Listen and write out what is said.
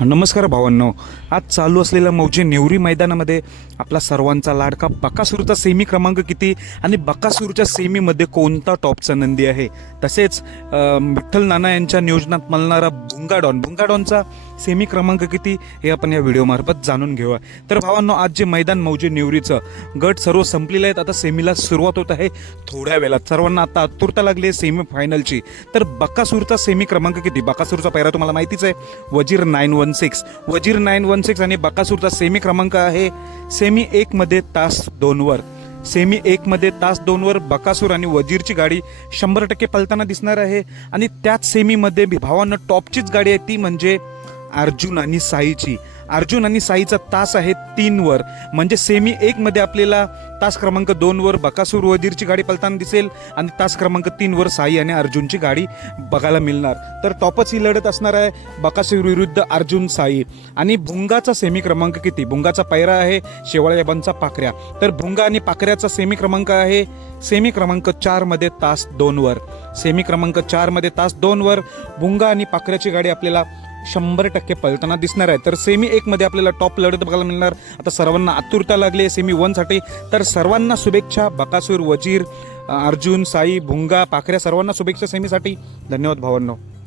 नमस्कार भावांनो. आज चालू असलेल्या मौजे नेवरी मैदानामध्ये आपला सर्वांचा लाडका बकासूरचा सेमी क्रमांक किती आणि बकासूरच्या सेमीमध्ये कोणता टॉपचा नंदी आहे? तसेच विठ्ठल नाना यांच्या नियोजनात मलणारा भुंगाडॉन भुंगाडॉनचा सेमी क्रमांक किती हे आपण या व्हिडिओमार्फत जाणून घेऊया. तर भावांनो आज जे मैदान मौजे नेवरीचं गट सर्व संपलेले आहेत. आता सेमीला सुरुवात होत आहे थोड्या वेळात. सर्वांना आता आतुरता लागली आहे सेमी फायनलची तर बकासूरचा सेमी क्रमांक किती? बकासूरचा पैरा तुम्हाला माहितीच आहे. Wazir nine one one six Wazir nine one six आणि बकासूरचा सेमी क्रमांक आहे. सेमी एकमध्ये तास दोनवर. सेमी एकमध्ये तास दोनवर बकासूर आणि वजीरची गाडी शंभर टक्के पलताना दिसणार आहे. आणि त्याच सेमीमध्ये भावानं टॉपचीच गाडी आहे ती म्हणजे अर्जुन आणि साईची. अर्जुन आणि साईचा तास आहे तीनवर म्हणजे सेमी एक मध्ये आपल्याला तास क्रमांक दोनवर बकासूर वधीरची गाडी पलताना दिसेल आणि तास क्रमांक तीनवर साई आणि अर्जुनची गाडी बघायला मिळणार. तर टॉपच ही लढत असणार आहे बकासूर विरुद्ध अर्जुन साई. आणि भुंगाचा सेमी क्रमांक किती? भुंगाचा पैरा आहे शेवाळ्याबांचा पाखऱ्या. तर भुंगा आणि पाखऱ्याचा सेमी क्रमांक आहे सेमी क्रमांक चारमध्ये तास दोनवर सेमी क्रमांक चारमध्ये तास दोनवर भुंगा आणि पाखऱ्याची गाडी आपल्याला शंभर टक्के पलताना दिसणार आहे. तर सेमी एकमध्ये आपल्याला टॉप लढत बघायला मिळणार. आता सर्वांना आतुरता लागली आहे सेमी वनसाठी तर सर्वांना शुभेच्छा बकासूर वजीर अर्जुन साई भुंगा पाखऱ्या सर्वांना शुभेच्छा सेमीसाठी धन्यवाद भावांनो.